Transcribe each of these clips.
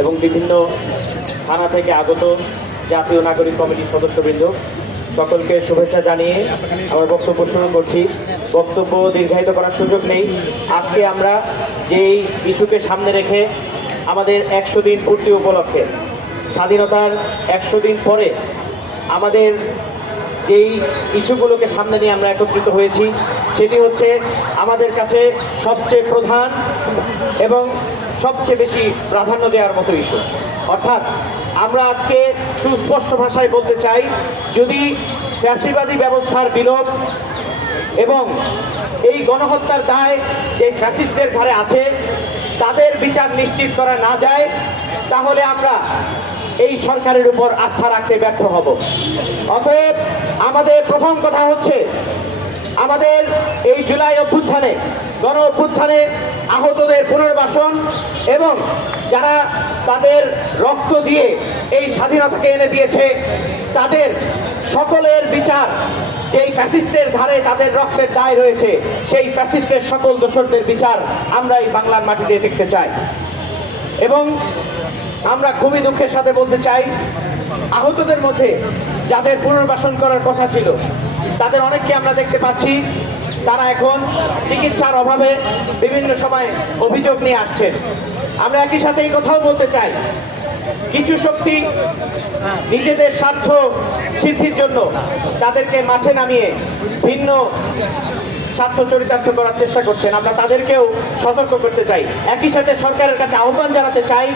এবং বিভিন্ন থানা থেকে আগত জাতীয় নাগরিক কমিটির সদস্যবৃন্দ, সকলকে শুভেচ্ছা জানিয়ে আমার বক্তব্য শুরু করছি। বক্তব্য দীর্ঘায়িত করার সুযোগ নেই। আজকে আমরা যেই ইস্যুকে সামনে রেখে আমাদের 100 দিন পূর্তি উপলক্ষে, স্বাধীনতার 100 দিন পরে আমাদের যেই ইস্যুগুলোকে সামনে নিয়ে আমরা একত্রিত হয়েছি, সেটি হচ্ছে আমাদের কাছে সবচেয়ে প্রধান এবং সবচেয়ে বেশি প্রাধান্য দেওয়ার মতো ইস্যু। অর্থাৎ আমরা আজকে সুস্পষ্ট ভাষায় বলতে চাই, যদি ফ্যাসিবাদী ব্যবস্থার বিলোপ এবং এই গণহত্যার দায় যে ফ্যাসিস্টদের ঘাড়ে আছে তাদের বিচার নিশ্চিত করা না যায়, তাহলে আমরা এই সরকারের উপর আস্থা রাখতে ব্যর্থ হব। অতএব আমাদের প্রথম কথা হচ্ছে, আমাদের এই জুলাই অভ্যুত্থানে, গণ অভ্যুত্থানে আহতদের পুনর্বাসন এবং যারা তাদের রক্ত দিয়ে এই স্বাধীনতাকে এনে দিয়েছে তাদের সকলের বিচার, যেই ফ্যাসিস্টের ঘাড়ে তাদের রক্তের দায় রয়েছে, সেই ফ্যাসিস্টের সকল দোষরদের বিচার আমরা এই বাংলার মাটিতে দেখতে চাই। এবং আমরা খুবই দুঃখের সাথে বলতে চাই, আহতদের মধ্যে যাদের পুনর্বাসন করার কথা ছিল তাদের অনেককে আমরা দেখতে পাচ্ছি তারা এখন চিকিৎসার অভাবে বিভিন্ন সময় অভিযোগ নিয়ে আসছেন। আমরা একই সাথে এই কথাও বলতে চাই, কিছু শক্তি নিজেদের স্বার্থ সিদ্ধির জন্য তাদেরকে মাঠে নামিয়ে ভিন্ন স্বার্থ চরিতার্থ করার চেষ্টা করছেন। আমরা তাদেরকেও সতর্ক করতে চাই। একই সাথে সরকারের কাছে আহ্বান জানাতে চাই,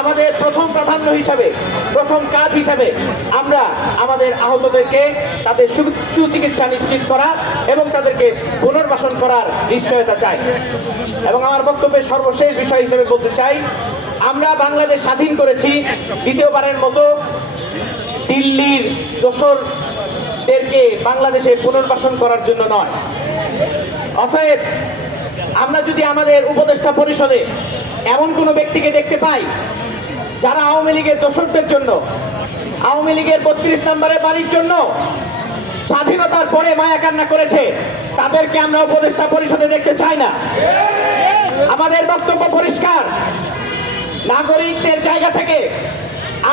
আমাদের প্রথম প্রাধান্য হিসাবে, প্রথম কাজ হিসাবে আমরা আমাদের আহতদেরকে তাদের সুচিকিৎসা নিশ্চিত করা এবং তাদেরকে পুনর্বাসন করার নিশ্চয়তা চাই। এবং আমার বক্তব্যের সর্বশেষ বিষয় হিসেবে বলতে চাই, আমরা বাংলাদেশ স্বাধীন করেছি দ্বিতীয়বারের মতো দিল্লির দোসরদেরকে বাংলাদেশে পুনর্বাসন করার জন্য নয়। অতএব আমরা যদি আমাদের উপদেষ্টা পরিষদে এমন কোনো ব্যক্তিকে দেখতে পাই যারা আওয়ামী লীগের দোসরদের জন্য, আওয়ামী লীগের 32 নম্বরের বাড়ির জন্য স্বাধীনতার পরে মায়া কান্না করেছে, তাদেরকে আমরা উপদেষ্টা পরিষদে দেখতে চাই না। আমাদের বক্তব্য পরিষ্কার, নাগরিকদের জায়গা থেকে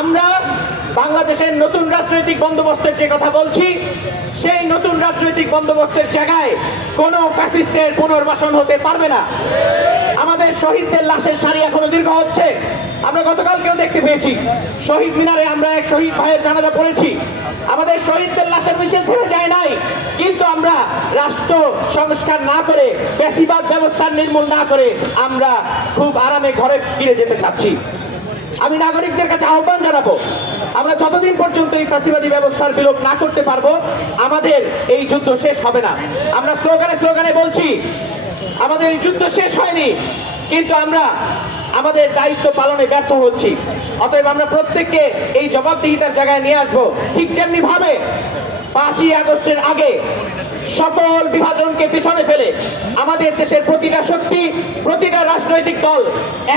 আমরা বাংলাদেশের নতুন রাজনৈতিক বন্দোবস্তের যে কথা বলছি, সেই নতুন রাজনৈতিক বন্দোবস্তের জায়গায় কোনো ফ্যাসিস্টের পুনর্বাসন হতে পারবে না। আমাদের শহীদদের লাশের সারি এখনো দীর্ঘ হচ্ছে। আমরা গতকালকেও দেখতে পেয়েছি শহীদ মিনারে আমরা এক শহীদ ভাইয়ের জানাজা পড়েছি। আমাদের শহীদদের লাশের মিছিল ছেড়ে যায় নাই, কিন্তু আমরা রাষ্ট্র সংস্কার না করে, ফ্যাসিবাদ ব্যবস্থা নির্মূল না করে আমরা খুব আরামে ঘরে ফিরে যেতে চাচ্ছি। আমি নাগরিকদের কাছে আহ্বান জানাবো, আমরা যতদিন পর্যন্ত এই ফ্যাসিবাদী ব্যবস্থার বিলোপ না করতে পারবো আমাদের এই যুদ্ধ শেষ হবে না। আমরা স্লোগানে স্লোগানে বলছি আমাদের এই যুদ্ধ শেষ হয়নি, কিন্তু আমরা আমাদের দায়িত্ব পালনে ব্যর্থ হচ্ছি। অতএব আমরা প্রত্যেককে এই জবাবদিহিতার জায়গায় নিয়ে আসবো। ঠিক যেমনি ভাবে 5ই আগস্টের আগে সকল বিভাজনকে পিছনে ফেলে আমাদের দেশের প্রতিটা শক্তি, প্রতিটা রাজনৈতিক দল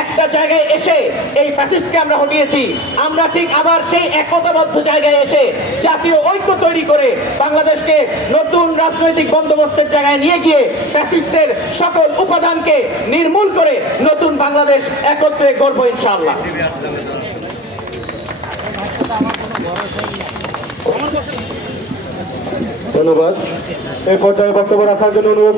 একটা জায়গায় এসে এই ফ্যাসিস্টকে আমরা হটিয়েছি, আমরা ঠিক আবার সেই একতাবদ্ধ জায়গায় এসে জাতীয় ঐক্য তৈরি করে বাংলাদেশকে নতুন রাজনৈতিক বন্দোবস্তের জায়গায় নিয়ে গিয়ে ফ্যাসিস্টের সকল উপাদানকে নির্মূল করে নতুন বাংলাদেশ একত্রে গড়ব ইনশাআল্লাহ। ধন্যবাদ। এই পর্যায়ে বক্তব্য রাখার জন্য অনুরোধ